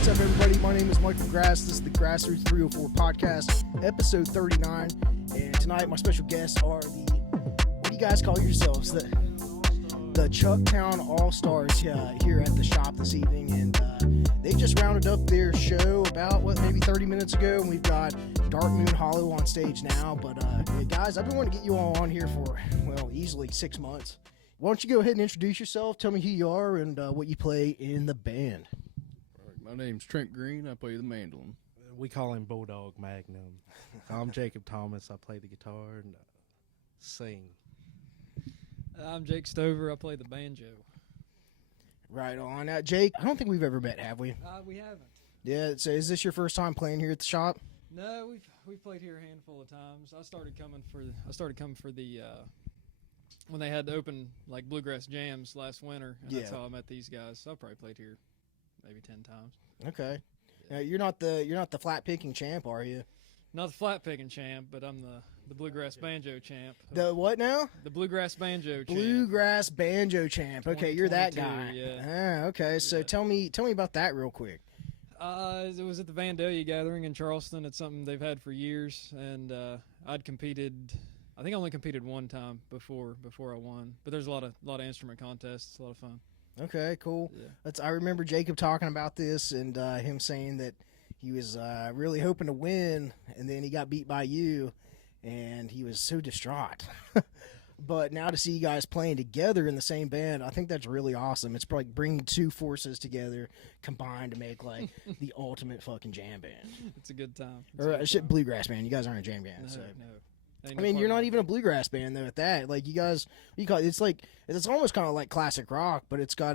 What's up, everybody? My name is Michael Grass. This is the Grassroots 304 podcast, episode 39. And tonight, my special guests are what do you guys call yourselves? The Chucktown Allstars here at the shop this evening. And they just rounded up their show about, maybe 30 minutes ago. And we've got Dark Moon Hollow on stage now. But hey, guys, I've been wanting to get you all on here for, easily 6 months. Why don't you go ahead and introduce yourself? Tell me who you are and what you play in the band. My name's Trent Green. I play the mandolin. We call him Bulldog Magnum. I'm Jakob Thomas. I play the guitar and sing. I'm Jake Stover. I play the banjo. Right on. Now, Jake, I don't think we've ever met, have we? We haven't. Yeah, so is this your first time playing here at the shop? No, we've played here a handful of times. I started coming for the when they had to open like Bluegrass jams last winter, and that's how I met these guys. So I probably played here maybe 10 times. Okay. Now, you're not the flat picking champ, are you? Not the flat picking champ, but I'm the Bluegrass banjo champ. The what now? The Bluegrass banjo champ. Bluegrass banjo champ. Okay, you're that guy. Yeah. Okay, so tell me about that real quick. It was at the Vandalia Gathering in Charleston. It's something they've had for years, and I'd competed. I think I only competed one time before I won. But there's a lot of instrument contests. It's a lot of fun. Okay, cool. Yeah. I remember Jacob talking about this and him saying that he was really hoping to win, and then he got beat by you, and he was so distraught. But now to see you guys playing together in the same band, I think that's really awesome. It's like bringing two forces together combined to make like the ultimate fucking jam band. It's a good time. Bluegrass band. You guys aren't a jam band. No, so. no. I mean, you're not even a bluegrass band though. At that, like you guys, it's almost kind of like classic rock, but it's like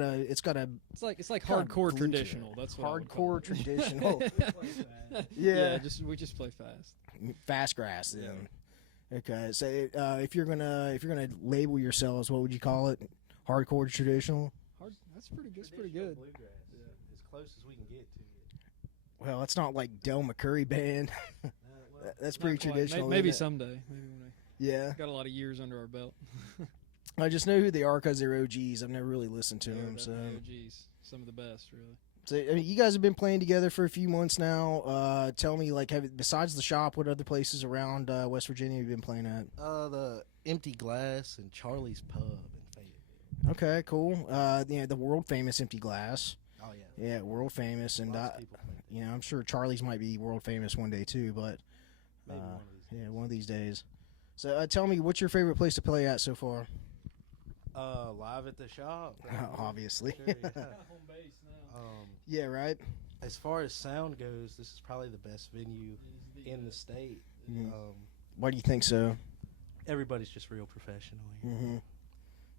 hardcore traditional. That's what hardcore traditional. Yeah, we just play fast. Fast grass. Then. Yeah. Okay, so if you're gonna label yourselves, what would you call it? Hardcore traditional. That's pretty good. It's pretty good. Bluegrass. Yeah. As close as we can get to it. Well, it's not like Del McCurry band. That's pretty traditional. Maybe someday. Maybe when yeah. Got a lot of years under our belt. I just know who they are because they're OGs. I've never really listened to them. So OGs, some of the best, really. So I mean, you guys have been playing together for a few months now. Tell me, besides the shop, what other places around West Virginia have you been playing at? The Empty Glass and Charlie's Pub in Fayetteville. Okay, cool. The world famous Empty Glass. Oh yeah. Yeah, world famous, and I'm sure Charlie's might be world famous one day too, but. Maybe one of these days. One of these days. So tell me, what's your favorite place to play at so far? Live at the shop. Obviously. Sure, yeah. Home base now. Yeah, right? As far as sound goes, this is probably the best venue in the state. Mm-hmm. Why do you think so? Everybody's just real professional here. Mm-hmm.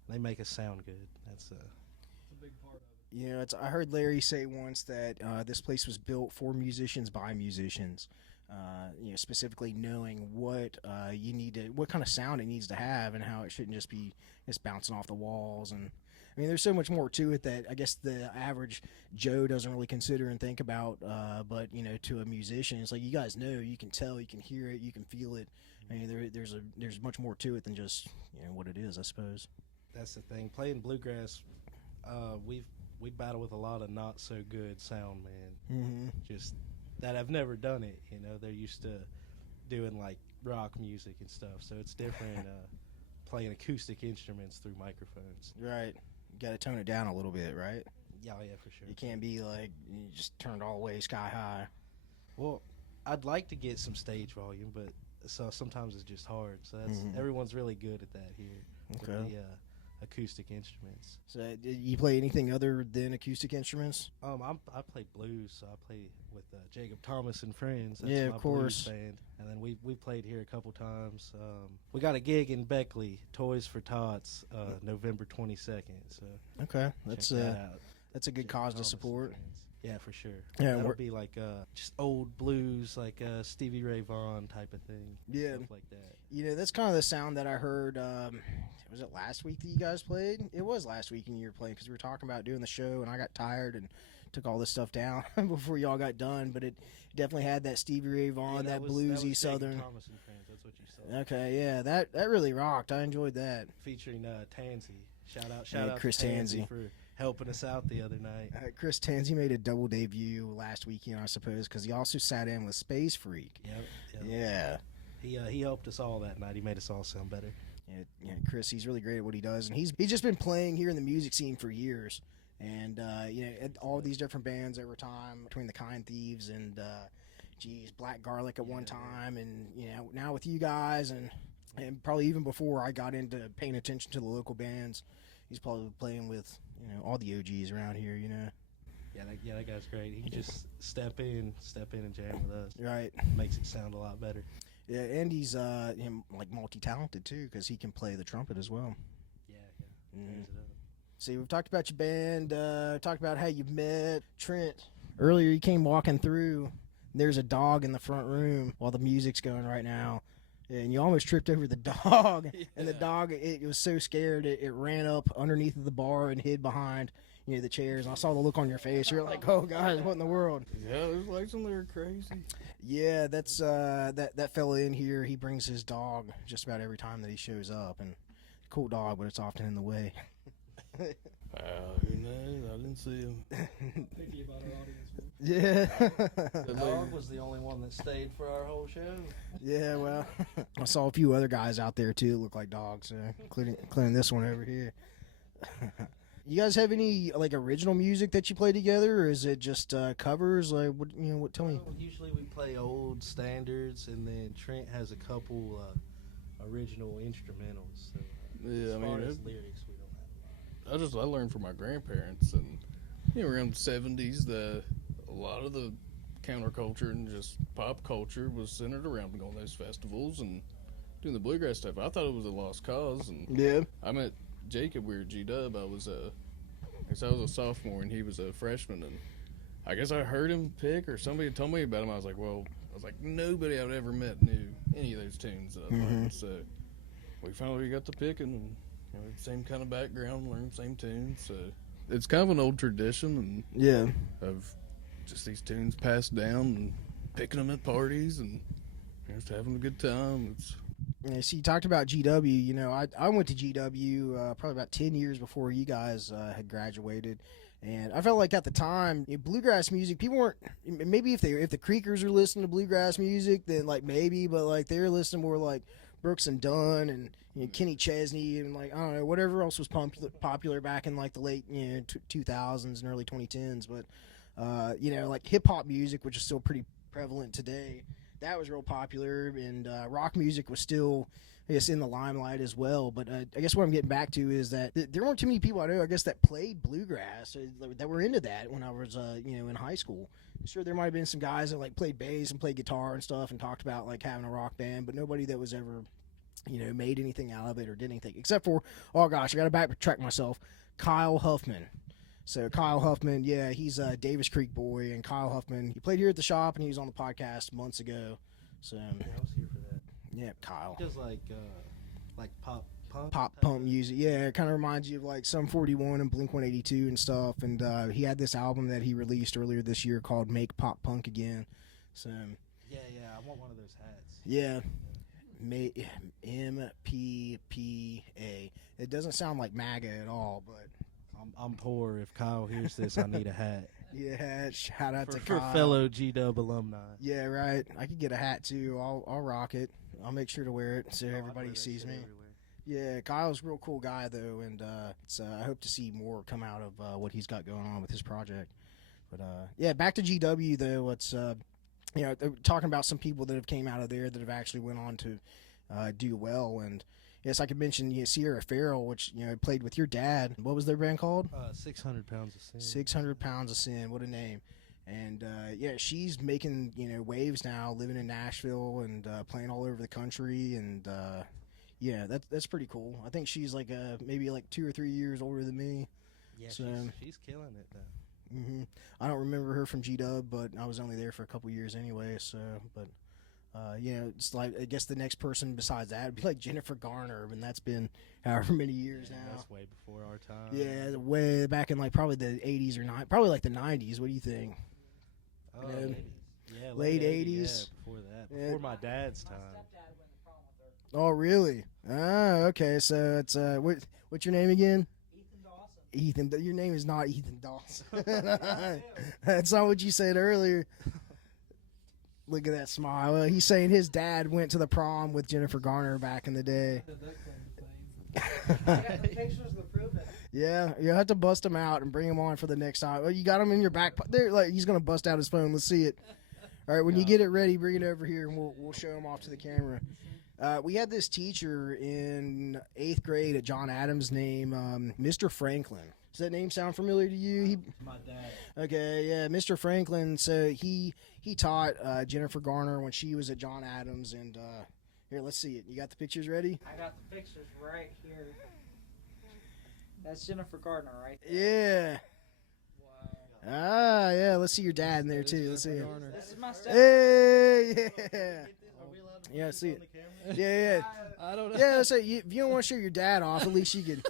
They make us sound good. That's a big part of it. I heard Larry say once that this place was built for musicians by musicians. Specifically knowing what what kind of sound it needs to have, and how it shouldn't just be bouncing off the walls. And I mean, there's so much more to it that I guess the average Joe doesn't really consider and think about. But to a musician, it's like you guys know, you can tell, you can hear it, you can feel it. I mean, there's much more to it than just what it is, I suppose. That's the thing. Playing bluegrass, we battle with a lot of not so good sound, man. Mm-hmm. Just that have never done it. They're used to doing like rock music and stuff, so it's different playing acoustic instruments through microphones. Right. You got to tone it down a little bit, right? Yeah, for sure. You can't be like you just turned all the way sky high. Well, I'd like to get some stage volume, but sometimes it's just hard. So that's everyone's really good at that here. Okay. With the acoustic instruments. So, did you play anything other than acoustic instruments? I play blues, so I play with Jakob Thomas and Friends. That's yeah, my of course. Blues band. And then we played here a couple times. We got a gig in Beckley, Toys for Tots, November 22nd. So okay, that's a good cause to support. Yeah, for sure. Yeah, that'll be like just old blues, like Stevie Ray Vaughan type of thing. Yeah, stuff like that. That's kind of the sound that I heard. Was it last week that you guys played? It was last week, and you were playing because we were talking about doing the show, and I got tired and took all this stuff down before y'all got done. But it definitely had that Stevie Ray Vaughan, that bluesy southern. Thomas and Friends. That's what you saw. Okay, yeah, that really rocked. I enjoyed that. Featuring Tansy. Shout out Chris to Tansy. for helping us out the other night. Chris Tenzi made a double debut last weekend, I suppose, because he also sat in with Space Freak. Yep. Yeah. He helped us all that night. He made us all sound better. Yeah, Chris, he's really great at what he does, and he's just been playing here in the music scene for years, and all these different bands over time, between the Kind Thieves and Black Garlic at one time, and now with you guys, and probably even before I got into paying attention to the local bands, he's probably playing with all the OGs around here. Yeah, that guy's great. He can just step in and jam with us. Right. Makes it sound a lot better. Yeah, and he's multi-talented too, because he can play the trumpet as well. Yeah. Brings it up. See, we've talked about your band, talked about how you've met Trent. Earlier, he came walking through. There's a dog in the front room while the music's going right now, and you almost tripped over the dog. Yeah. And the dog, it was so scared, it ran up underneath of the bar and hid behind the chairs. And I saw the look on your face. You're like, oh, guys, what in the world? Yeah, there's like some that are crazy. Yeah, that's that fella in here. He brings his dog just about every time that he shows up, and cool dog, but it's often in the way. Who knows? I didn't see him. Picky about our audience. Yeah. The dog was the only one that stayed for our whole show. Yeah, well, I saw a few other guys out there too that look like dogs, including this one over here. You guys have any original music that you play together, or is it just covers? What? Tell me. Usually we play old standards, and then Trent has a couple original instrumentals. So, yeah, as far as lyrics, we don't have a lot. I learned from my grandparents, and around the 70s, a lot of the counterculture and just pop culture was centered around going to those festivals and doing the bluegrass stuff. I thought it was a lost cause, and yeah, I met Jakob. We were at G-Dub. I was a sophomore and he was a freshman, and I guess I heard him pick, or somebody told me about him. I was like, nobody I've ever met knew any of those tunes that I learned. So we finally got to picking, and same kind of background, learned the same tunes. So it's kind of an old tradition, and of just these tunes passed down and picking them at parties and just having a good time. Yeah, so you talked about GW. I went to GW probably about 10 years before you guys had graduated, and I felt like at the time, bluegrass music, people weren't. Maybe if the Creekers are listening to bluegrass music, then maybe, but they were listening more like Brooks and Dunn and Kenny Chesney and I don't know, whatever else was popular back in the late 2000s and early 2010s. But hip hop music, which is still pretty prevalent today, that was real popular, and rock music was still, I guess, in the limelight as well. But I guess what I'm getting back to is that there weren't too many people I know, I guess, that played bluegrass that were into that when I was in high school. Sure, there might have been some guys that played bass and played guitar and stuff and talked about having a rock band, but nobody that was ever made anything out of it or did anything, except for, oh gosh, I gotta backtrack myself, Kyle Huffman. So Kyle Huffman, yeah, he's a Davis Creek boy, and Kyle Huffman, he played here at the shop, and he was on the podcast months ago. So yeah, I was here for that. Yeah, Kyle. He does like pop punk music. Yeah, it kind of reminds you of Sum 41 and Blink 182 and stuff. And he had this album that he released earlier this year called Make Pop Punk Again. So yeah, I want one of those hats. Yeah. MPPA. It doesn't sound like MAGA at all, but I'm poor. If Kyle hears this, I need a hat. Yeah, shout out to for Kyle. fellow G-Dub alumni. Yeah, right. I could get a hat too. I'll rock it. I'll make sure to wear it so everybody sees me. Everywhere. Yeah, Kyle's a real cool guy though, and I hope to see more come out of what he's got going on with his project. But yeah, back to GW though. It's talking about some people that have came out of there that have actually went on to do well. And yes, I could mention Sierra Farrell, which played with your dad. What was their band called? 600 Pounds of Sin. 600 Pounds of Sin. What a name. And yeah, she's making waves now, living in Nashville and playing all over the country. And yeah, that's pretty cool. I think she's maybe 2 or 3 years older than me. Yeah, so, she's killing it though. Mm-hmm. I don't remember her from G-Dub, but I was only there for a couple years anyway. So, but it's I guess the next person besides that would be Jennifer Garner, and that's been however many years now. That's way before our time. Yeah, way back in probably the 80s or probably the 90s. What do you think? Oh, yeah, late 80s. Yeah, before that, before my dad's time. Oh, really? Ah, okay. So it's what's your name again? Ethan Dawson. Ethan, your name is not Ethan Dawson. That's not what you said earlier. Look at that smile. He's saying his dad went to the prom with Jennifer Garner back in the day. I got the pictures to prove it. Yeah, you'll have to bust him out and bring him on for the next time. Oh, you got him in your back there. Like he's gonna bust out his phone. Let's see it. All right, when you get it ready, bring it over here and we'll show him off to the camera. We had this teacher in 8th grade at John Adams named Mr. Franklin. Does that name sound familiar to you? My dad. Okay, yeah, Mr. Franklin. So he taught Jennifer Garner when she was at John Adams. And here, let's see it. You got the pictures ready? I got the pictures right here. That's Jennifer Gardner, right there. Yeah. Wow. Ah, yeah. Let's see your dad in there too. Let's see it. This is my step. Hey, yeah. Yeah, see it. Yeah, yeah. I don't know. Yeah, let's say if you don't want to show your dad off, at least you can.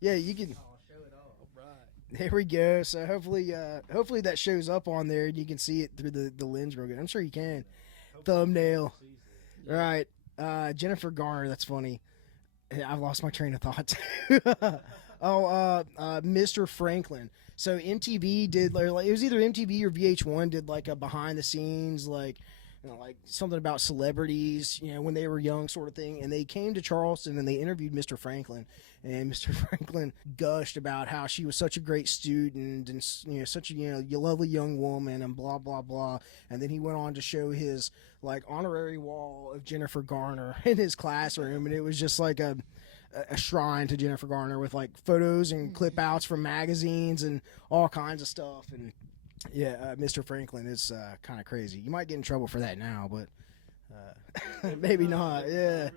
Yeah, you can. I'll show it all. Right. There we go. So hopefully that shows up on there and you can see it through the lens real good. I'm sure you can. Thumbnail. Right. Jennifer Garner. That's funny. I've lost my train of thought too. Mr. Franklin. So MTV did like it was either MTV or VH1 did like a behind the scenes like something about celebrities, when they were young sort of thing. And they came to Charleston and they interviewed Mr. Franklin. And Mr. Franklin gushed about how she was such a great student and, such a, lovely young woman and blah, blah, blah. And then he went on to show his, honorary wall of Jennifer Garner in his classroom. And it was just like a shrine to Jennifer Garner with, photos and clip outs from magazines and all kinds of stuff. And yeah, Mr. Franklin is kind of crazy. You might get in trouble for that now, but maybe not. Yeah,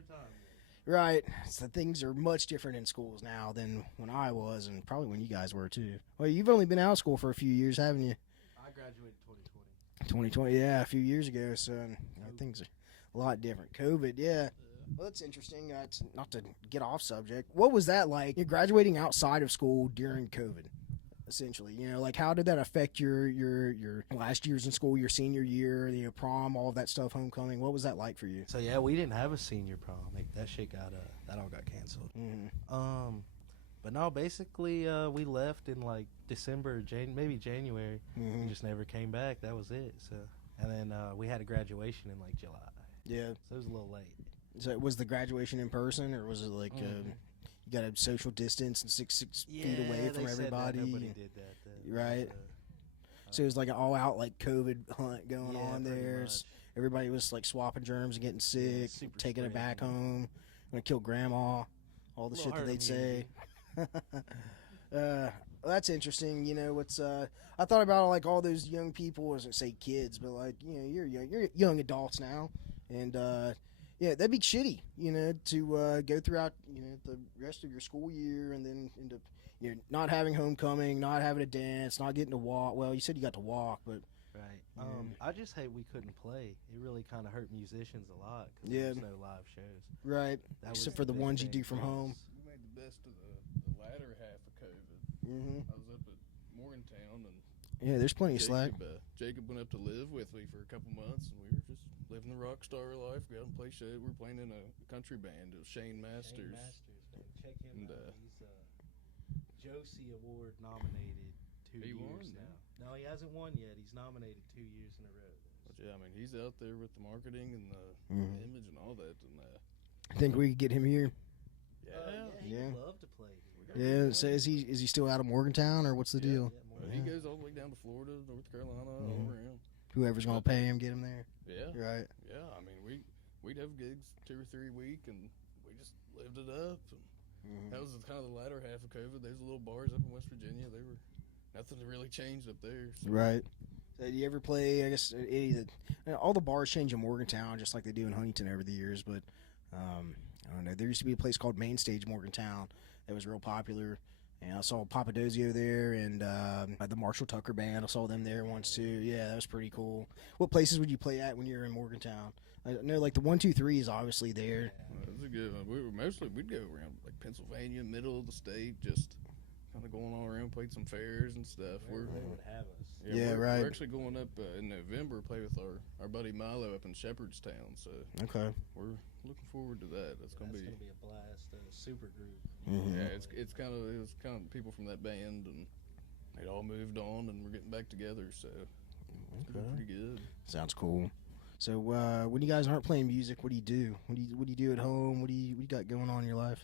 right. So things are much different in schools now than when I was, and probably when you guys were too. Well, you've only been out of school for a few years, haven't you? I graduated 2020. 2020, yeah, a few years ago. So things are a lot different. COVID, yeah. Well, that's interesting. It's not to get off subject. What was that like? You're graduating outside of school during COVID. Essentially, how did that affect your last years in school, your senior year, prom, all of that stuff, homecoming? What was that like for you? So yeah, we didn't have a senior prom. That shit that all got canceled. Mm-hmm. But no, basically we left in December, maybe January. Mm-hmm. We just never came back. That was it. So and then we had a graduation in July. Yeah. So it was a little late. So was the graduation in person, or was it you got to social distance and six feet away from everybody? Nobody did that. Right. So it was like an all-out COVID hunt going on there. Everybody was swapping germs and getting sick, taking it back home. Gonna kill grandma. All the shit that they'd say. Well, that's interesting. I thought about all those young people. I wasn't say kids, but you're young adults now, and yeah, that'd be shitty, to go throughout, the rest of your school year and then into, not having homecoming, not having a dance, not getting to walk. Well, you said you got to walk, but. Right. I just hate we couldn't play. It really kind of hurt musicians a lot because Yeah. there was no live shows. Right. That Except was for the big ones you thing do from for us. home. We made the best of the latter half of COVID. Mm-hmm. I was up at Morgantown and Yeah, there's plenty of slack. Jacob went up to live with me for a couple months, and we were just living the rock star life. We out and play show. We were playing in a country band. It was Shane Masters. Check him And, out. He's Josie Award nominated 2 He years won, now. No, he hasn't won yet. He's nominated 2 years in a row. But yeah, I mean, he's out there with the marketing and the Mhm. image and all that. And I think we could get him here. He Yeah. would love to play here. Yeah. So is he still out of Morgantown, or what's the deal? He goes all the way down to Florida, North Carolina, all Mhm. around. Whoever's gonna pay him, get him there. Yeah, Right. yeah. I mean, we'd have gigs 2 or 3 a week, and we just lived it up. And Mhm. that was kind of the latter half of COVID. There's little bars up in West Virginia. They were nothing really changed up there. So. Right. So do you ever play? I guess any of all the bars change in Morgantown, just like they do in Huntington over the years. But I don't know. There used to be a place called Main Stage Morgantown that was real popular, and I saw Papadozio there, and the Marshall Tucker Band. I saw them there once too. Yeah, that was pretty cool. What places would you play at when you were in Morgantown? I know the 1, 2, 3 is obviously there. It was a good one. We'd go around Pennsylvania, middle of the state, just kind of going all around, played some fairs and stuff. They would have us. Yeah, we're, right. We're actually going up in November, play with our buddy Milo up in Shepherdstown. So Okay. we're looking forward to that. That's gonna be a blast. super group. Mhm. Yeah, it was kind of people from that band, and they'd all moved on, and we're getting back together, so it's been pretty good. Sounds cool. So when you guys aren't playing music, what do you do? What do you do at home? What do you got going on in your life?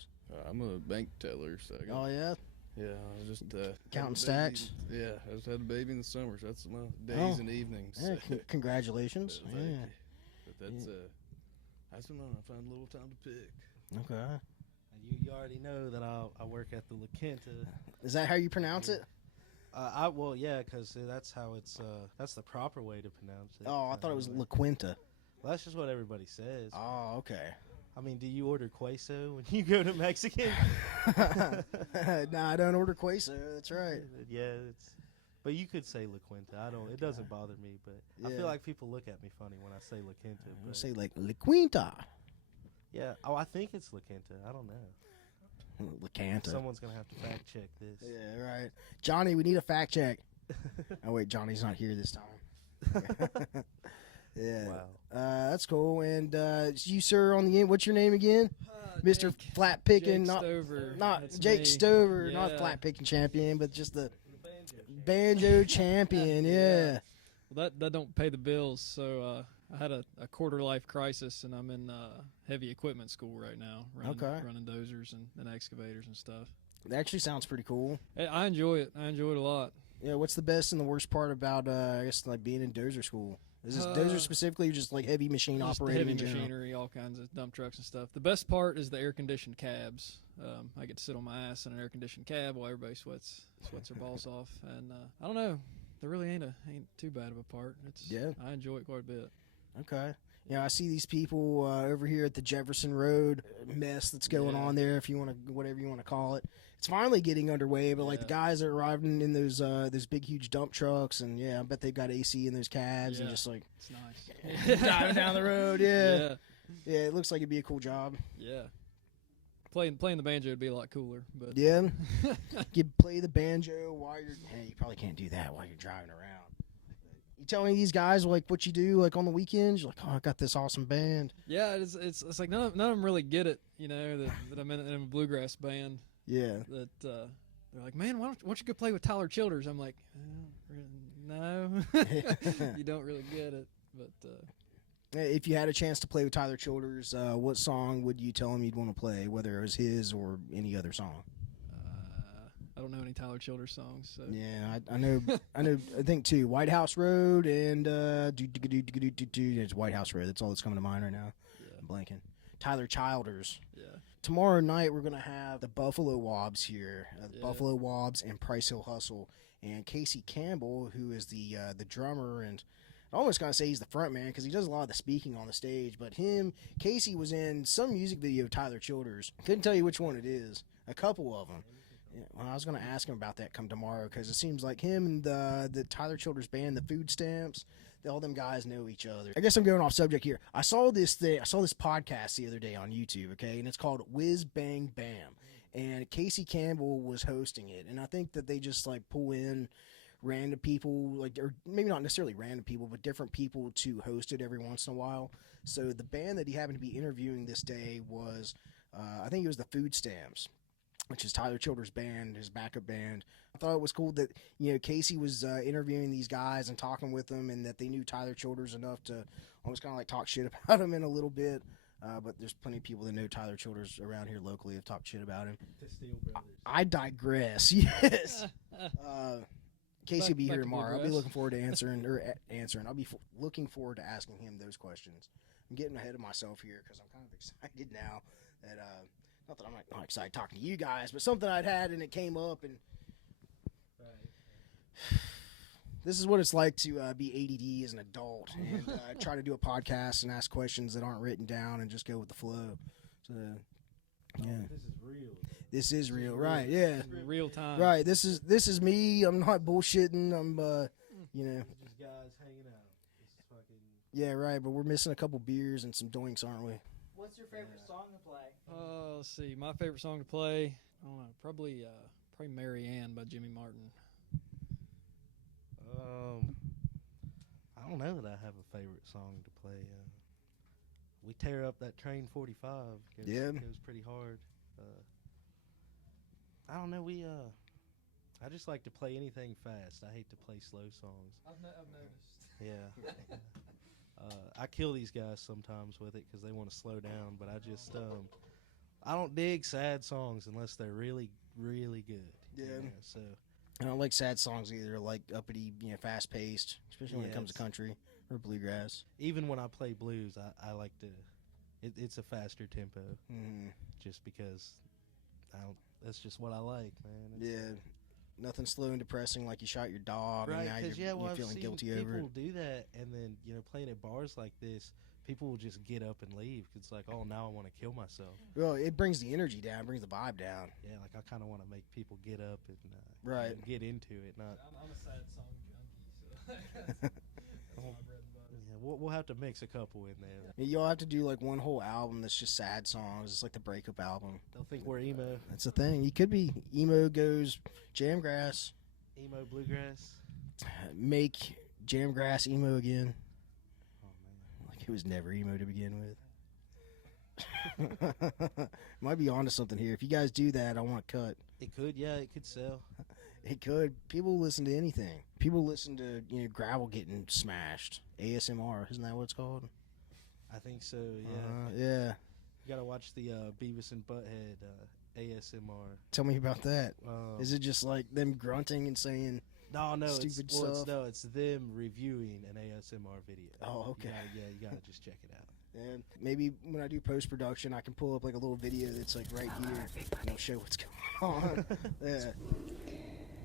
I'm a bank teller, so I got, Oh yeah, yeah, I was just counting had a baby. stacks. Yeah, I just had a baby in the summer, so that's my days and evenings. Yeah, so- congratulations. But thank Yeah. you. But that's when I find a little time to pick. Okay. And you already know that I work at the La Quinta. Is that how you pronounce it? Well, yeah, because that's how that's the proper way to pronounce it. Oh, I thought it was La Quinta. Well, that's just what everybody says. Oh, okay. I mean, do you order queso when you go to Mexican? No, I don't order queso. That's right. Yeah, but you could say La Quinta. I don't. It doesn't bother me, but I Yeah. feel like people look at me funny when I say La Quinta. I But say like La Quinta. yeah. Oh, I think it's La Quinta. I don't know. La Quinta. Someone's gonna have to fact check this. Yeah, right. Johnny, we need a fact check. Oh wait, Johnny's not here this time. Yeah. Wow. That's cool. And you, sir, on the end, what's your name again? Mr. Flat Picking, Jake not Stover. not That's Jake me. Stover, not Yeah. Flat Picking champion, but just the banjo champion. Yeah. Well, that don't pay the bills, so I had a quarter life crisis, and I'm in heavy equipment school right now, running dozers and excavators and stuff. That actually sounds pretty cool. I enjoy it. I enjoy it a lot. Yeah. What's the best and the worst part about I guess like being in dozer school? Is this dozer specifically, or just like heavy machine Just operating heavy in general? machinery, all kinds of dump trucks and stuff. The best part is the air conditioned cabs. I get to sit on my ass in an air conditioned cab while everybody sweats their balls off, and I don't know. There really ain't too bad of a part. I enjoy it quite a bit. Okay. Yeah, I see these people over here at the Jefferson Road mess that's going on there, if you want to, whatever you want to call it. It's finally getting underway, but like the guys are arriving in those big, huge dump trucks, and I bet they've got AC in those cabs, and just like it's nice driving down the road. Yeah, it looks like it'd be a cool job. Yeah. Playing the banjo would be a lot cooler, but Yeah, you play the banjo while you're. Hey, you probably can't do that while you're driving around. You tell any of these guys like what you do like on the weekends. You're like, oh, I got this awesome band. Yeah, it's like none of them really get it. You know that I'm in a bluegrass band. Yeah. That they're like, man, why don't you go play with Tyler Childers? I'm like, no, you don't really get it. But if you had a chance to play with Tyler Childers, what song would you tell him you'd want to play, whether it was his or any other song? I don't know any Tyler Childers songs. So. Yeah, I know. I think two, White House Road and it's White House Road. That's all that's coming to mind right now. Yeah. I'm blanking. Tyler Childers. Yeah. Tomorrow night we're gonna have the Buffalo Wobs here. Buffalo Wobs and Price Hill Hustle, and Casey Campbell, who is the drummer, and I almost gotta say he's the front man because he does a lot of the speaking on the stage. But Casey was in some music video of Tyler Childers. Couldn't tell you which one it is. A couple of them. Yeah, well, I was going to ask him about that come tomorrow because it seems like him and the Tyler Childers band, the Food Stamps, all them guys know each other. I guess I'm going off subject here. I saw this podcast the other day on YouTube, okay, and it's called Whiz Bang Bam, and Casey Campbell was hosting it, and I think that they just like pull in random people, like, or maybe not necessarily random people, but different people to host it every once in a while. So the band that he happened to be interviewing this day was, I think it was the Food Stamps, which is Tyler Childers' band, his backup band. I thought it was cool that, Casey was interviewing these guys and talking with them, and that they knew Tyler Childers enough to almost kind of like talk shit about him in a little bit. But there's plenty of people that know Tyler Childers around here locally have talked shit about him. The Steel Brothers. I digress. Yes. Casey will be Back here to tomorrow. I'll be Bluegrass. looking forward to answering. I'll be looking forward to asking him those questions. I'm getting ahead of myself here because I'm kind of excited now that not that I'm not excited talking to you guys, but something I'd had and it came up, and this is what it's like to be ADD as an adult and try to do a podcast and ask questions that aren't written down and just go with the flow. So, yeah, This is real. this is real, right? Yeah, Real time. right. This is me. I'm not bullshitting. I'm, Just guys hanging out. It's fucking. yeah, right. But we're missing a couple beers and some doinks, aren't we? What's your favorite song to play? Let's see. My favorite song to play, I don't know, probably Mary Ann by Jimmy Martin. I don't know that I have a favorite song to play. We tear up that train 45. Yeah. It goes pretty hard. I don't know. I just like to play anything fast. I hate to play slow songs. I've noticed. Yeah. I kill these guys sometimes with it because they want to slow down, but I just I don't dig sad songs unless they're really, really good. Yeah. You know, so I don't like sad songs either, like uppity, fast paced, especially when it comes to country or bluegrass. even when I play blues, I like to. It's a faster tempo, just because that's just what I like, man. Nothing slow and depressing like you shot your dog, Right, and now you're I've feeling seen guilty over it. people do that, and then playing at bars like this, people will just get up and leave. It's like, oh, now I want to kill myself. Well, it brings the energy down, brings the vibe down. Yeah, like I kind of want to make people get up and Right. get into it. Not. I'm a sad song junkie, so that's my bread and butter. Yeah, we'll have to mix a couple in there. You'll have to do like one whole album that's just sad songs. It's like the breakup album. They'll think we're emo, That's the thing. You could be emo goes jamgrass, emo bluegrass. make jamgrass emo again. Oh man. Like it was never emo to begin with. Might be onto something here. If you guys do that, I want to cut. It could, yeah, it could sell. It could. People listen to anything. People listen to gravel getting smashed. ASMR, isn't that what it's called? I think so. Yeah. Yeah. You gotta watch the Beavis and Butthead ASMR. Tell me about that. Is Is it just like them grunting and saying? No, stupid stuff? It's them reviewing an ASMR video. Oh, okay. You gotta just check it out. And maybe when I do post production, I can pull up like a little video that's like right here and show what's going on. Yeah.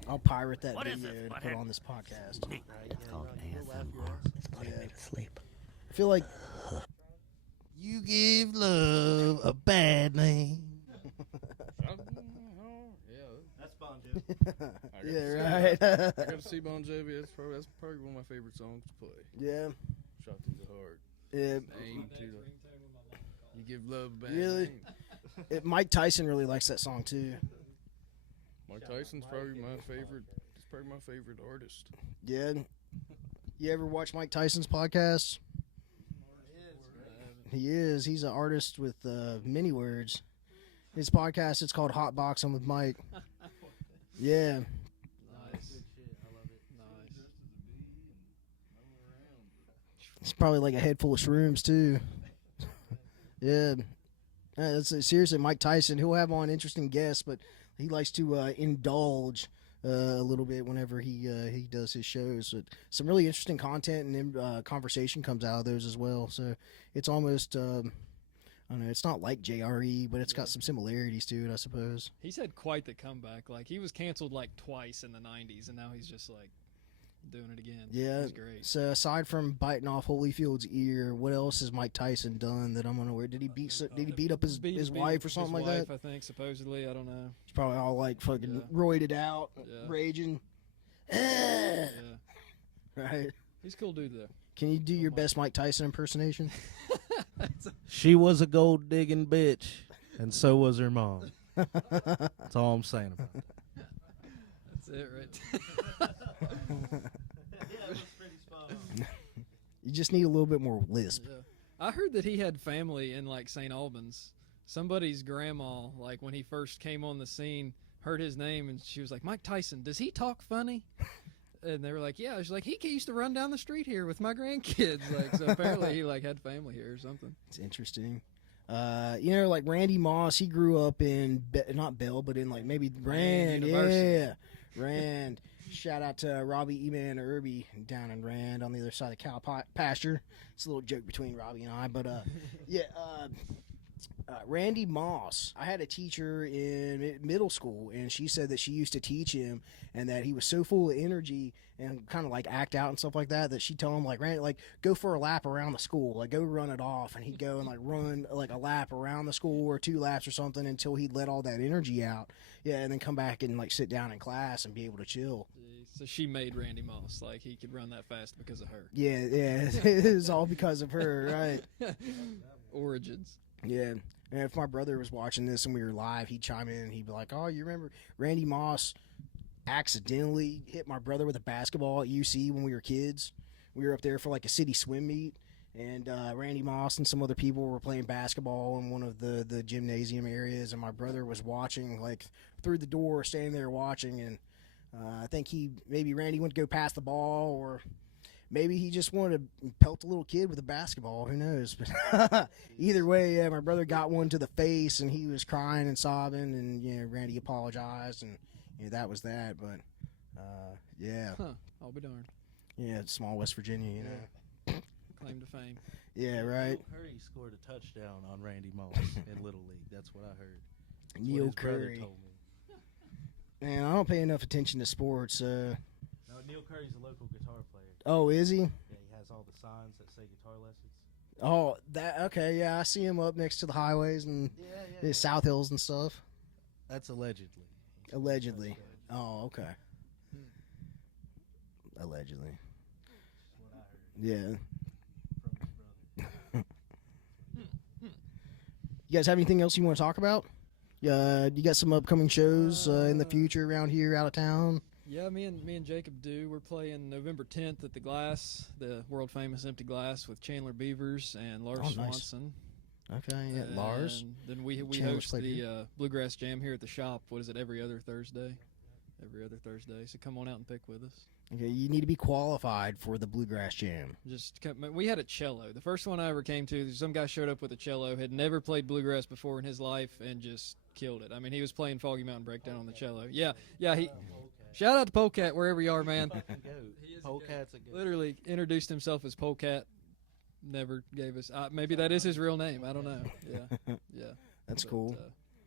I'll pirate that video and put it on this podcast. Right? It's called ASMR. It's what Yeah. makes sleep. I feel like You give love a bad name. That's Bon Jovi. right. I got to see Bon Jovi. That's probably one of my favorite songs to play. Yeah. Shot through the heart. Yeah. Aim to the. You give love a bad Really? name. Mike Tyson really likes that song too. Mike Tyson's probably my favorite. He's probably my favorite artist. Yeah. You ever watch Mike Tyson's podcast? He is. He's an artist with many words. His podcast, it's called Hot Boxing with Mike. Yeah. Nice. I love it. Nice. It's probably like a head full of shrooms too. Yeah. Seriously, Mike Tyson, he'll have on interesting guests, but he likes to indulge a little bit whenever he does his shows. But some really interesting content and conversation comes out of those as well. So it's almost, I don't know, it's not like JRE, but it's got some similarities to it, I suppose. He's had quite the comeback. Like, he was canceled like twice in the 90s, and now he's just like doing it again. Yeah. He's great. So aside from biting off Holyfield's ear, what else has Mike Tyson done that I'm unaware? Did he beat up his wife or something like that? I think, supposedly. I don't know. He's probably all like fucking roided out, raging. Yeah. Right. He's a cool dude, though. Can you do your best Mike Tyson impersonation? She was a gold digging bitch, and so was her mom. That's all I'm saying about it. That's it right You just need a little bit more lisp. Yeah. I heard that he had family in like St. Albans. Somebody's grandma, like when he first came on the scene, heard his name and she was like, "Mike Tyson, does he talk funny?" And they were like, "Yeah." She's like, "He used to run down the street here with my grandkids." Like, so apparently he like had family here or something. It's interesting. Like Randy Moss, he grew up in not Bell, but in like maybe Rand. Yeah, Rand. Shout out to Robbie, Ema, and Irby down in Rand on the other side of the cow pasture. It's a little joke between Robbie and I, but Randy Moss. I had a teacher in middle school, and she said that she used to teach him, and that he was so full of energy and kind of like act out and stuff like that, that she'd tell him like, Randy, like go for a lap around the school, like go run it off, and he'd go and like run like a lap around the school or 2 laps or something until he'd let all that energy out. Yeah, and then come back and like sit down in class and be able to chill. So she made Randy Moss like he could run that fast because of her. Yeah, it was all because of her, right? Origins. Yeah. And if my brother was watching this and we were live, he'd chime in and he'd be like, "Oh, you remember Randy Moss accidentally hit my brother with a basketball at UC when we were kids? We were up there for like a city swim meet, and Randy Moss and some other people were playing basketball in one of the gymnasium areas, and my brother was watching, like, through the door, standing there watching, and I think Randy went to go pass the ball, or maybe he just wanted to pelt a little kid with a basketball. Who knows? But either way, yeah, my brother got one to the face, and he was crying and sobbing, and Randy apologized, and that was that. But yeah, I'll be darned. Yeah, it's small West Virginia, Claim to fame. Yeah, right. Neil Curry scored a touchdown on Randy Moss in Little League. That's what I heard. That's Neil what his brother Curry. told me. Man, I don't pay enough attention to sports. No, Neil Curry's a local guitar player. Oh, is he? Yeah, he has all the signs that say guitar lessons. Oh, okay, yeah, I see him up next to the highways and the South Hills and stuff. That's allegedly. Allegedly. Oh, okay. Allegedly. That's what I heard Yeah. from his brother. You guys have anything else you want to talk about? You got some upcoming shows in the future around here, out of town? Yeah, me and Jacob do. We're playing November 10th at the Glass, the world famous Empty Glass, with Chandler Beavers and Lars nice. Swanson. Okay, yeah, Lars. And then we Chandler's host played the Bluegrass Jam here at the shop. What is it? Every other Thursday. So come on out and pick with us. Okay, you need to be qualified for the Bluegrass Jam. We had a cello. The first one I ever came to, some guy showed up with a cello, had never played bluegrass before in his life, and just killed it. I mean, he was playing Foggy Mountain Breakdown on the cello. Yeah. He shout out to Polecat wherever you are, man. Polecat's a good. Literally introduced himself as Polecat. Never gave us. Maybe that is his real name. I don't know. Yeah. That's cool.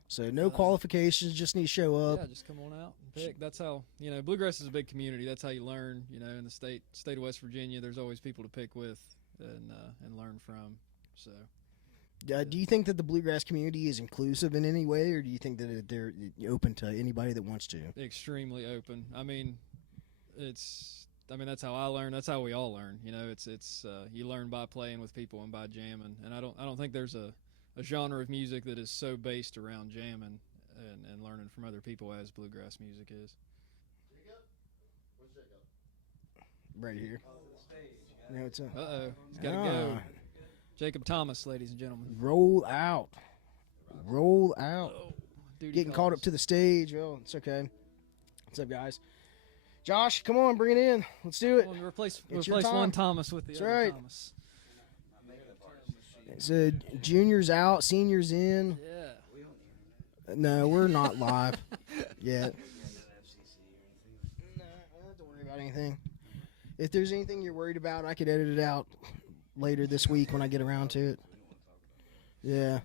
So no qualifications, just need to show up. Yeah, just come on out and pick. That's how, bluegrass is a big community. That's how you learn. In the state of West Virginia, there's always people to pick with and learn from. So. Do you think that the bluegrass community is inclusive in any way, or do you think that they're open to anybody that wants to? Extremely open. I mean, that's how I learn. That's how we all learn. It's you learn by playing with people and by jamming. And I don't think there's a genre of music that is so based around jamming and learning from other people as bluegrass music is. Right here. No, it's Uh-oh. He's got to go. Jakob Thomas, ladies and gentlemen. Roll out. Duty Getting calls. called up to the stage. Oh, it's okay. What's up, guys? Josh, come on, bring it in. Let's do it. Well, replace your time. one Thomas with the That's other right. Thomas. So juniors out, seniors in. Yeah. No, we're not live yet. No, don't worry about anything. If there's anything you're worried about, I could edit it out later this week when I get around to it. Yeah.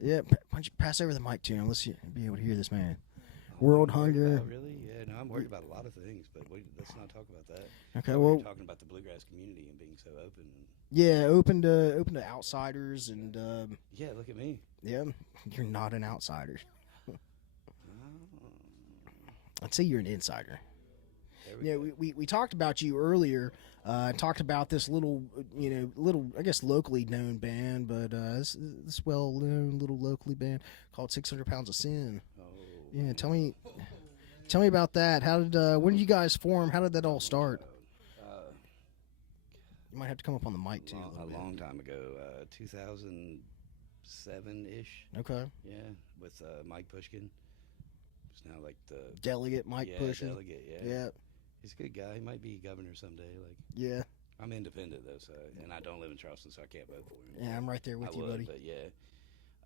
Yeah, why don't you pass over the mic to him? Let's be able to hear this man. World hunger. Really? Yeah, no, I'm worried about a lot of things, but let's not talk about that. Okay, We're well, talking about the bluegrass community and being so open. yeah, open to outsiders and Yeah, look at me. yeah, you're not an outsider. Oh, I'd say you're an insider. there we Yeah, go. we talked about you earlier. Talked about this little, I guess locally known band, but this well-known little locally band called 600 Pounds of Sin. Oh, Yeah, tell me about that. How did when did you guys form? How did that all start? You might have to come up on the mic too. a long time ago, 2007-ish. Okay. Yeah, with Mike Pushkin. It's now like the Delegate Mike Pushing. delegate. Yeah. Yeah. He's a good guy. He might be governor someday. Like, Yeah. I'm independent though, so and I don't live in Charleston, so I can't vote for him. Yeah, I'm right there with I you, would, buddy. But yeah,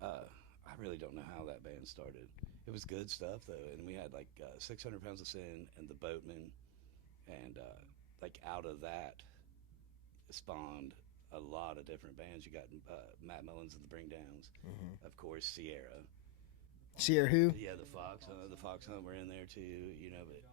I really don't know how that band started. It was good stuff though, and we had like 600 Pounds of Sin and the Boatmen, and like out of that spawned a lot of different bands. You got Matt Mullins and the Bring Downs, of course, Sierra. Sierra who? Yeah, the Fox Hunt were in there too. But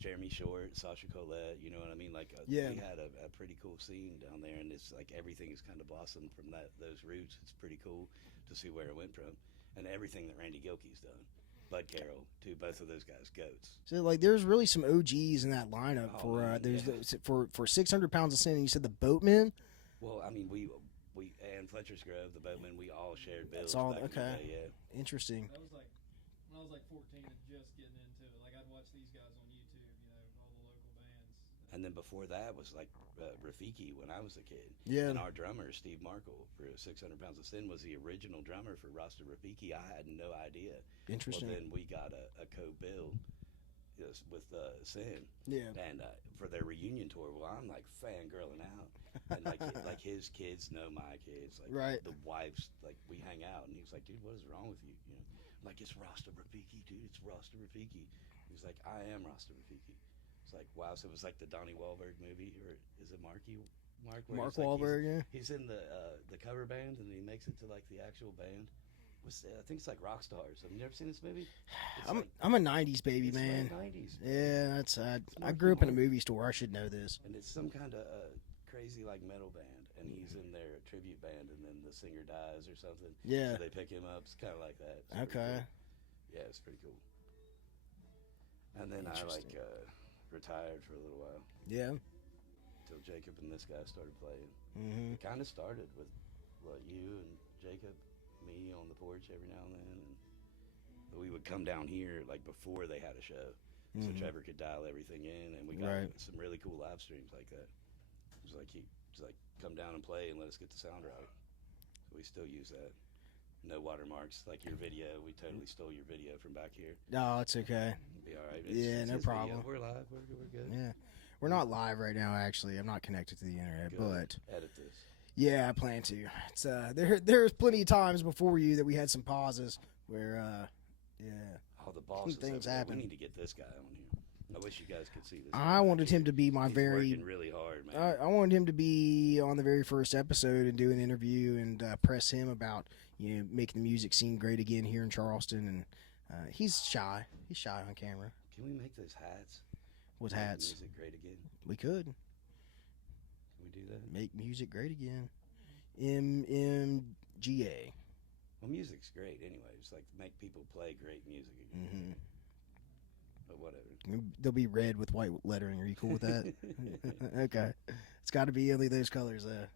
Jeremy Short, Sasha Colette, you know what I mean? Like, Yeah. we had a pretty cool scene down there, and it's like everything has kind of blossomed from those roots. It's pretty cool to see where it went from, and everything that Randy Gilkey's done. Bud Carroll, too, both of those guys, goats. So like, there's really some OGs in that lineup Oh, for man, there's yeah. for 600 Pounds of Sin. And you said the Boatmen. Well, I mean, we and Fletcher's Grove, the Boatmen, we all shared bills. That's all- back in the okay. day, yeah. Interesting. That was like when I was like 14 and just getting into it. Like I'd watch these guys on YouTube, all the local bands, And then before that was like Rafiki when I was a kid. Yeah. And our drummer, Steve Markle, for 600 Pounds of Sin, was the original drummer for Rasta Rafiki. I had no idea. Interesting. Well, then we got a co-bill with Sin. Yeah. And for their reunion tour, well, I'm like fangirling out. And like his kids know my kids. Like Right. the wives, like we hang out. And he was like, dude, what is wrong with you? You know, I'm like, it's Rasta Rafiki, dude. It's Rasta Rafiki. He was like, I am Rasta Rafiki. It's like, wow. So it was like the Donnie Wahlberg movie, or is it Mark Mark Wahlberg, yeah. He's in the cover band, and then he makes it to like the actual band. I think it's like Rock Stars. Have you never seen this movie? I'm a '90s baby, It's man. like 90s. Yeah, that's I grew up in a movie store. I should know this. And it's some kind of crazy like metal band, and he's in their tribute band, and then the singer dies or something. Yeah. So they pick him up. It's kind of like that. It's pretty Okay. cool. Yeah, it's pretty cool. And then I Interesting. retired for a little while Yeah. until Jacob and this guy started playing. Mm-hmm. It kind of started with you and Jacob, me on the porch every now and then, and we would come down here like before they had a show, so Mhm. Trevor could dial everything in, and we got Right. some really cool live streams like that. It was like he was like, come down and play and let us get the sound right. So we still use that. No watermarks, like your video. We totally stole your video from back here. No, it's okay. It'll be all right. Yeah, no his problem. Video. We're live. We're good. Yeah. We're not live right now, actually. I'm not connected to the internet, Good. but Edit this. yeah, I plan to. It's there's plenty of times before you that we had some pauses where yeah. Oh, the boss is Things over there. happen. We need to get this guy on here. I wish you guys could see this. I wanted him to be my He's very working really hard, man. I wanted him to be on the very first episode and do an interview and press him about making the music scene great again here in Charleston. And he's shy. He's shy on camera. Can we make those hats? With Make hats, Music great again. we could Can we do that? make music great again. MMGA. Well, music's great anyway. It's like make people play great music again. Mm-hmm. But whatever. They'll be red with white lettering. Are you cool with that? Okay. It's got to be only those colors, though.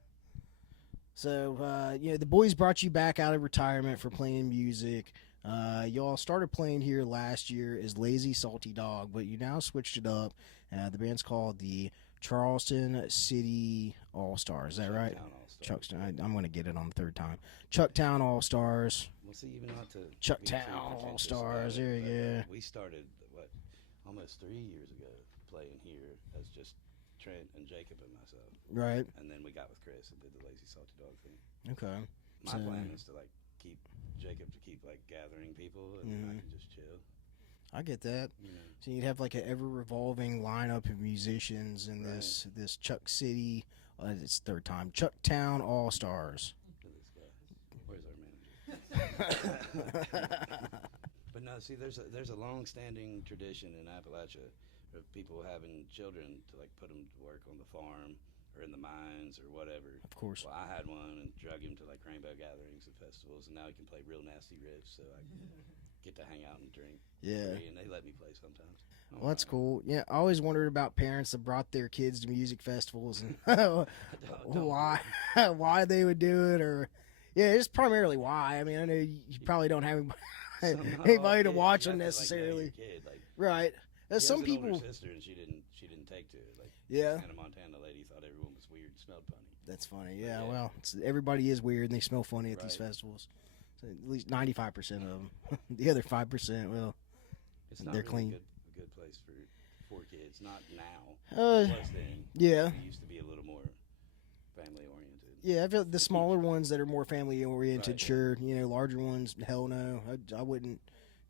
So, the boys brought you back out of retirement for playing music. Y'all started playing here last year as Lazy Salty Dog, but you now switched it up. The band's called the Charleston City Allstars. Is that right? Chucktown Allstars. I'm going to get it on the third time. Chucktown Allstars. Well, see, even not to Chucktown be too pretentious Allstars, about it, there you but, we started almost 3 years ago playing here as just Trent and Jacob and myself, Right. and then we got with Chris and did the Lazy Salty Dog thing. Okay. My So- plan is to keep Jacob to keep gathering people, and then I can just chill. I get that. You know, So you'd have like an ever revolving lineup of musicians in this Chuck City. It's third time. Chucktown Allstars. for this guy. Where's our manager? But no, see, there's a long-standing tradition in Appalachia of people having children to put them to work on the farm or in the mines or whatever. Of course. Well, I had one and drug him to rainbow gatherings and festivals, and now he can play real nasty riffs, so I get to hang out and drink. Yeah. free, and they let me play sometimes. Well, that's cool. Yeah, I always wondered about parents that brought their kids to music festivals and why they would do it, or it's primarily why. I mean, I know you probably don't have anybody to watch them necessarily, right? Some people. Older sister, and she didn't take to it. Yeah. Santa Montana lady thought everyone was weird and smelled funny. That's funny. Yeah, Yeah. well, everybody is weird and they smell funny at these Right. festivals. So at least 95% of them. The other 5%, well, It's not they're really clean. a good place for kids. Not now. Uh, It was then. yeah. It used to be a little more family oriented. Yeah, I feel the smaller ones that are more family oriented, Right, yeah. sure. Larger ones, hell no. I wouldn't,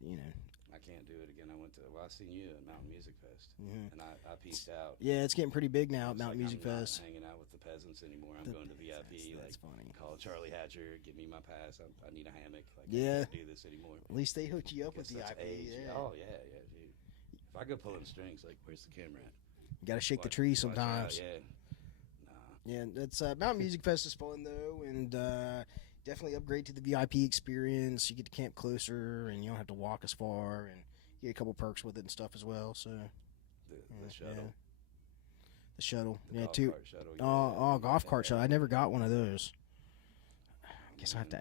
I can't do it again. I seen you at Mountain Music Fest, Mhm. and I peaced out. Yeah, it's getting pretty big now at It's Mountain Music I'm Fest. Not hanging out with the peasants anymore. I'm going to VIP. That's funny. Call Charlie Hatcher. Give me my pass. I need a hammock. Yeah. I can't do this anymore. At least they hooked you up with Guess that's VIP. age. Yeah. Oh yeah, dude. If I go pulling strings, where's the camera at? You got to shake the Watch- tree watch sometimes. out, yeah. Nah. Yeah, that's Mountain Music Fest is fun though, and definitely upgrade to the VIP experience. You get to camp closer, and you don't have to walk as far, and you get a couple perks with it and stuff as well. So The shuttle. the shuttle, The yeah, golf too. cart shuttle, Oh, golf yeah, cart shuttle. I never got one of those. I guess I have to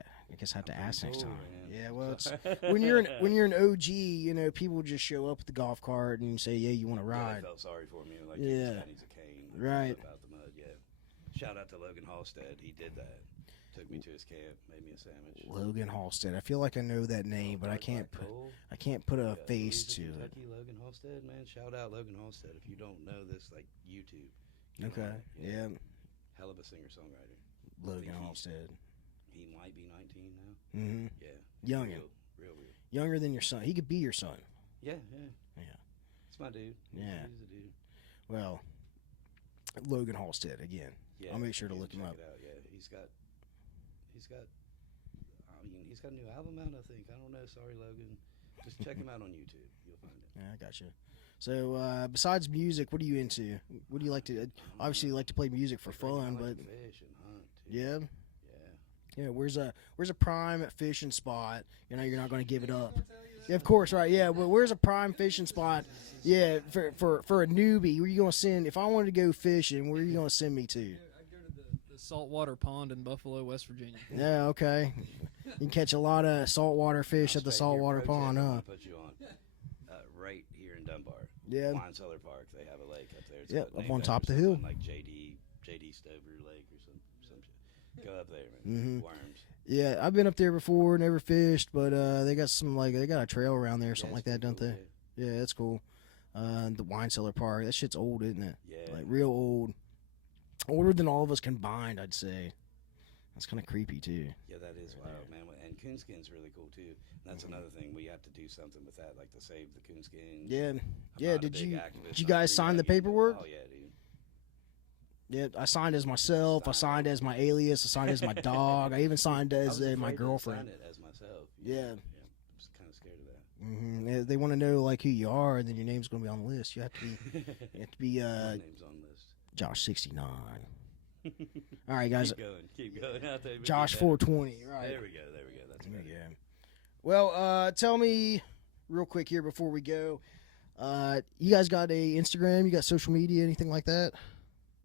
I'm ask pretty next cool, time. man. Yeah, well, it's when you're an OG, people just show up with the golf cart and say, "Yeah, you want to Yeah, ride." they felt sorry for me. Yeah. This guy needs a Right. Out the mud, yeah. Shout out to Logan Halstead. He did that. Took me to his camp, made me a sandwich. Logan Halstead. I feel like I know that name, but I can't put a face to it. Kentucky, Logan Halstead, man. Shout out Logan Halstead. If you don't know this, like YouTube. Okay. Yeah. Hell of a singer-songwriter. Logan Halstead. He might be 19 now. Mm-hmm. Yeah. Youngin. Real. Younger than your son. He could be your son. Yeah. Yeah. It's my dude. Yeah. He's a dude. Well, Logan Halstead again. Yeah. I'll make sure to yeah, look him check up. it out. Yeah. He's got a new album out, I think. I don't know. Sorry, Logan. Just check him out on YouTube. You'll find it. Yeah, I got you. So, besides music, what are you into? What do you like to? Obviously, you like to play music for fun, I like but to fish and hunt too. yeah, Yeah. yeah. Where's a prime fishing spot? You know, you're not going to give it up. Yeah, of course, right? Yeah, but where's a prime fishing spot? Yeah, for a newbie, where you going to send? If I wanted to go fishing, where are you going to send me to? I'd go to the saltwater pond in Buffalo, West Virginia. Yeah, okay. You can catch a lot of saltwater fish at the saltwater pond, huh? Put you on right here in Dunbar. Yeah. Wine Cellar Park. They have a lake up there. It's Yep, up named on after top of the someone hill. like JD Stover Lake or some shit. Go up there, man. Mhm. Worms. Yeah, I've been up there before, never fished, but they got they got a trail around there or something Yeah, like it's that, don't pretty they? cool, Yeah, that's cool. The Wine Cellar Park, that shit's old, isn't it? Yeah. Like real old. Older than all of us combined, I'd say. That's kind of creepy too. Yeah, that is wild, man. And coonskin's really cool too. And that's another thing. We have to do something with that, like to save the coonskin. Yeah, I'm yeah. not a Did big you activist, guys I'm sign the pretty young, paperwork? Oh yeah, dude. Yeah, I signed as myself. I signed as my alias. I signed as my dog. I even signed I as was afraid my to girlfriend. sign it as myself. Yeah. I'm just kind of scared of that. Mm-hmm. They want to know like who you are, and then your name's going to be on the list. You have to be. You have to be My name's on the list. Josh 69. All right, guys. Keep going out there. Josh 420. Right. There we go. That's There better. we go. Well, tell me real quick here before we go. You guys got a Instagram? You got social media? Anything like that?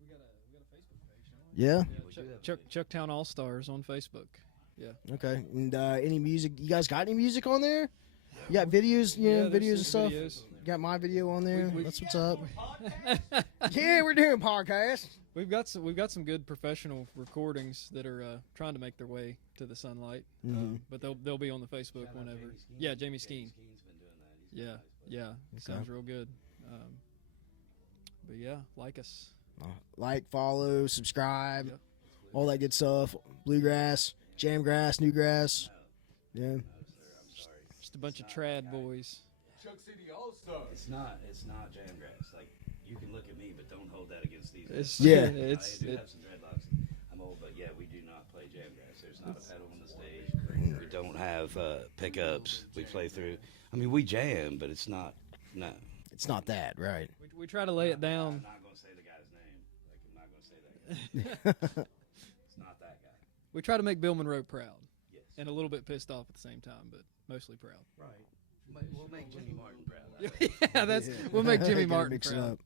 We got a Facebook page, don't we? Yeah. Chucktown Allstars on Facebook. Yeah. Okay. And any music? You guys got any music on there? You got videos? Yeah, Videos there's and stuff. videos. You got my video on there. We- That's what's up. Yeah, we're doing podcasts. We've got some good professional recordings that are trying to make their way to the sunlight, Mhm. but they'll be on the Facebook Shout out whenever. Jamie Skeen. Yeah, Jamie Skeen. Skeen's been doing that. He's been Yeah, nice, but- yeah, Okay. sounds real good. But yeah, like us. Like, follow, subscribe, Yeah. all that good stuff. Bluegrass, jamgrass, newgrass. Yeah. No, sir, I'm sorry. Just a bunch of trad boys. Chuck City All-Stars. It's not jamgrass. Like, you can look at me, but don't hold that against these. It's, guys. Yeah. I it's do it, have some dreadlocks. I'm old, but yeah, we do not play jamgrass. There's not a pedal on the stage. We don't have pickups. We play through. I mean, we jam, but it's not. No. It's not that, right? we try to lay it I'm down. not going to say the guy's name. Like, I'm not going to say that guy. It's not that guy. We try to make Bill Monroe proud, Yes. and a little bit pissed off at the same time, but mostly proud. Right. We'll make Jimmy Martin proud. Yeah, we'll make Jimmy Gotta Martin mix it proud. up.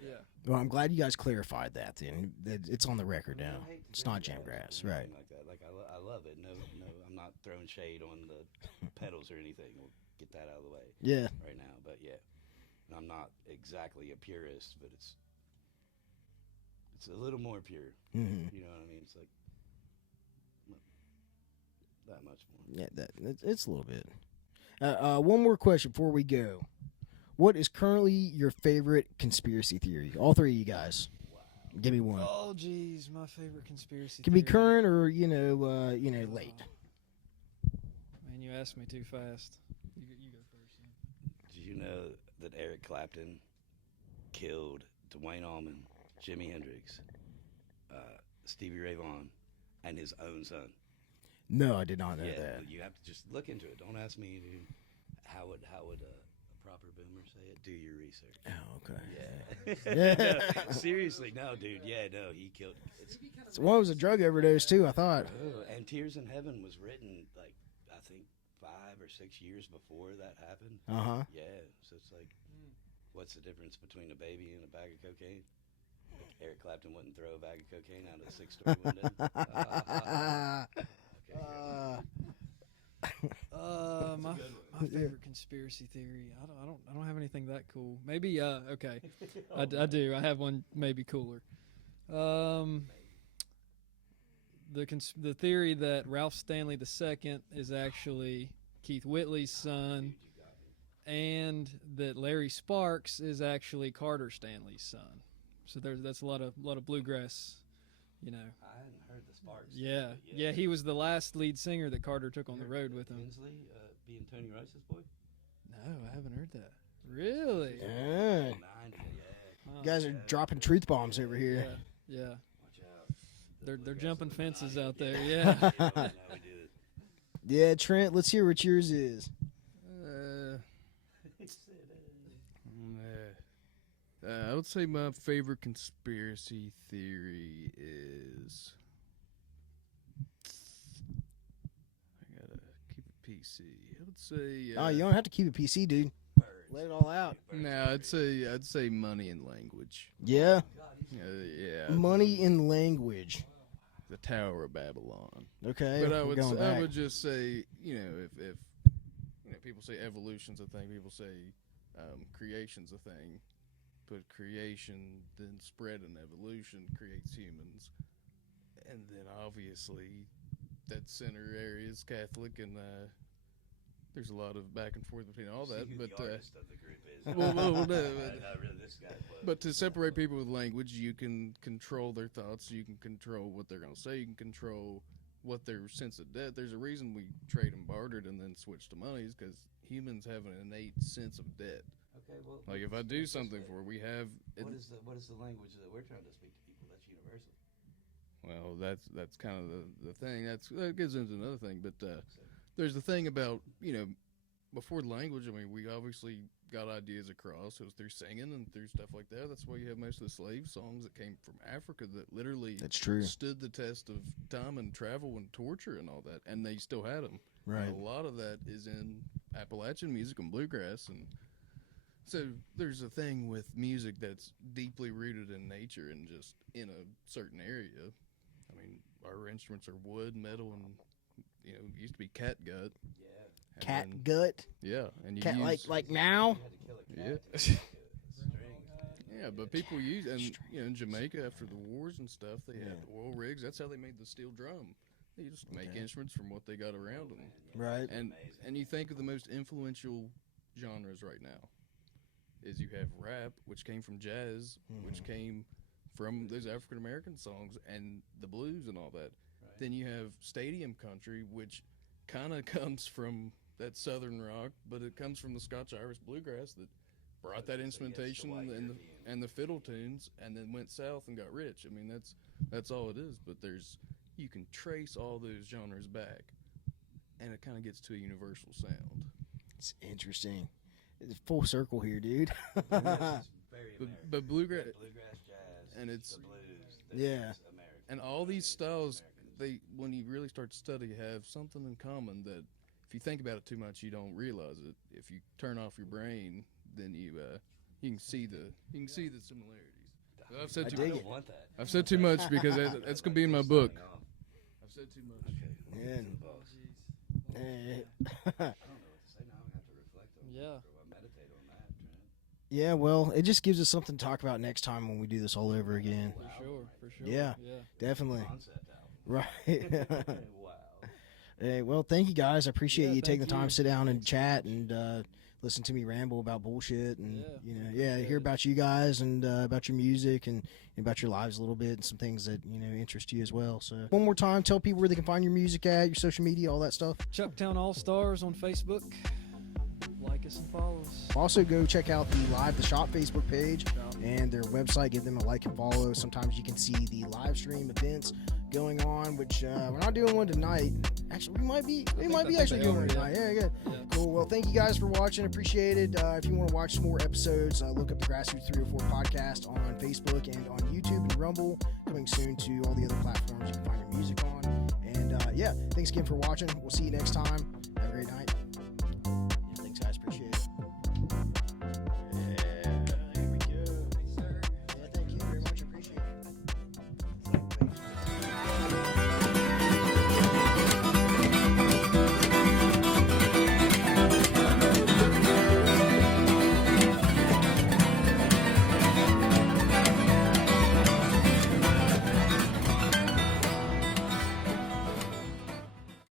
Yeah. Well, I'm glad you guys clarified that. Then that it's on the record now. I hate It's not jamgrass jamgrass, or right? anything Like that. Like I love it. No, I'm not throwing shade on the pedals or anything. We'll get that out of the way Yeah. right now. But yeah, and I'm not exactly a purist, but it's a little more pure. Mm-hmm. You know what I mean? It's like not that much more. Yeah, it's a little bit. One more question before we go. What is currently your favorite conspiracy theory? All three of you guys. Give me one. Oh, geez, my favorite conspiracy. Can be theory. current or late. Man, you asked me too fast. You go first. Did you know that Eric Clapton killed Dwayne Allman, Jimi Hendrix, Stevie Ray Vaughan, and his own son? No, I did not know Yeah, that. you have to just look into it. Don't ask me, dude. How would a proper boomer say it? Do your research. Oh, okay. Yeah. Seriously, no, dude. Yeah, no, he killed. So one was a drug overdose too. I thought. And Tears in Heaven was written like I think 5 or 6 years before that happened. Uh huh. Yeah, so it's like, what's the difference between a baby and a bag of cocaine? Like Eric Clapton wouldn't throw a bag of cocaine out of the 6-story window. Okay, My My favorite conspiracy theory. I don't have anything that cool. Maybe okay. I do. I have one maybe cooler. The theory that Ralph Stanley II is actually Keith Whitley's son, and that Larry Sparks is actually Carter Stanley's son. So that's a lot of bluegrass, you know. I hadn't heard the Sparks. Yeah, he was the last lead singer that Carter took on the road with him. Hensley being Tony Rice's boy? No, I haven't heard that. Really? Yeah. 90, You guys are dropping truth bombs over here. Yeah. Watch out. They're jumping fences out there. Yeah. Now we do it. Yeah, Trent, let's hear what yours is. I would say my favorite conspiracy theory is. I gotta keep it PC. I would say. Oh, you don't have to keep it PC, dude. Let it all out. No, I'd say money and language. Yeah. Yeah. Money and language. The Tower of Babylon. Okay. But I we're would just say, you know, if you know, people say evolution's a thing, people say creation's a thing. But creation, then spread and evolution creates humans. And then obviously that center area is Catholic, and there's a lot of back and forth between all that. But the artist of the group is. well, no, Not really this guy. but to separate people with language, you can control their thoughts. You can control what they're going to say. You can control what their sense of debt. There's a reason we trade and bartered and then switch to monies, because humans have an innate sense of debt. Okay, well, Like if I do something for, we have. What is the language that we're trying to speak to people? That's universal. Well, that's kind of the thing. That gets into another thing, but there's the thing about, you know, before language. I mean, we obviously got ideas across. It was through singing and through stuff like that. That's why you have most of the slave songs that came from Africa that literally That's true. stood the test of time and travel and torture and all that, and they still had them. Right. And a lot of that is in Appalachian music and bluegrass, and so there's a thing with music that's deeply rooted in nature and just in a certain area. I mean, our instruments are wood, metal, and, you know, it used to be catgut. Yeah. And Cat then- gut. Yeah, and you Cat use, like now. You had to kill a Yeah. cat to make a string. Yeah, but people use, and you know, in Jamaica after the wars and stuff, they had oil rigs. That's how they made the steel drum. They just make instruments from what they got around them. Right. And you think of the most influential genres right now is you have rap, which came from jazz, which came from those African American songs and the blues and all that. Right. Then you have stadium country, which kind of comes from that southern rock, but it comes from the Scotch-Irish bluegrass that brought that instrumentation and the fiddle tunes, and then went south and got rich. I mean, that's all it is. But you can trace all those genres back, and it kind of gets to a universal sound. It's interesting. It's full circle here, dude. It's very American. But bluegrass, Bluegrass, jazz, and it's the blues. Yeah. It's American. and all these styles, when you really start to study, have something in common that if you think about it too much, you don't realize it. If you turn off your brain, then you can see the similarities. I've said I too dig much. it. Want that. I've said too much because that's gonna be in my book. I've said too much. Man. Eh. I don't know what to say now. I'm gonna have to reflect on Yeah. or meditate on that, Trent. Yeah, well, it just gives us something to talk about next time when we do this all over again. For sure. Yeah. Yeah. Definitely. Concept album. Right. Wow. Hey, well, thank you guys. I appreciate Yeah, you taking the thank time you. to sit down and chat and listen to me ramble about bullshit and hear about you guys and about your music and about your lives a little bit and some things that interest you as well. So one more time, tell people where they can find your music at, your social media, all that stuff. Chucktown Allstars on Facebook. Like us and follow us. Also, go check out the Shop Facebook page and their website. Give them a like and follow. Sometimes you can see the live stream events going on, which we're not doing one tonight. Actually, we might be actually doing one tonight. Yeah, good. Yeah. Cool. Well, thank you guys for watching. Appreciate it. If you want to watch some more episodes, look up the Grassroots 304 podcast on Facebook and on YouTube and Rumble. Coming soon to all the other platforms you can find your music on. And thanks again for watching. We'll see you next time. Have a great night.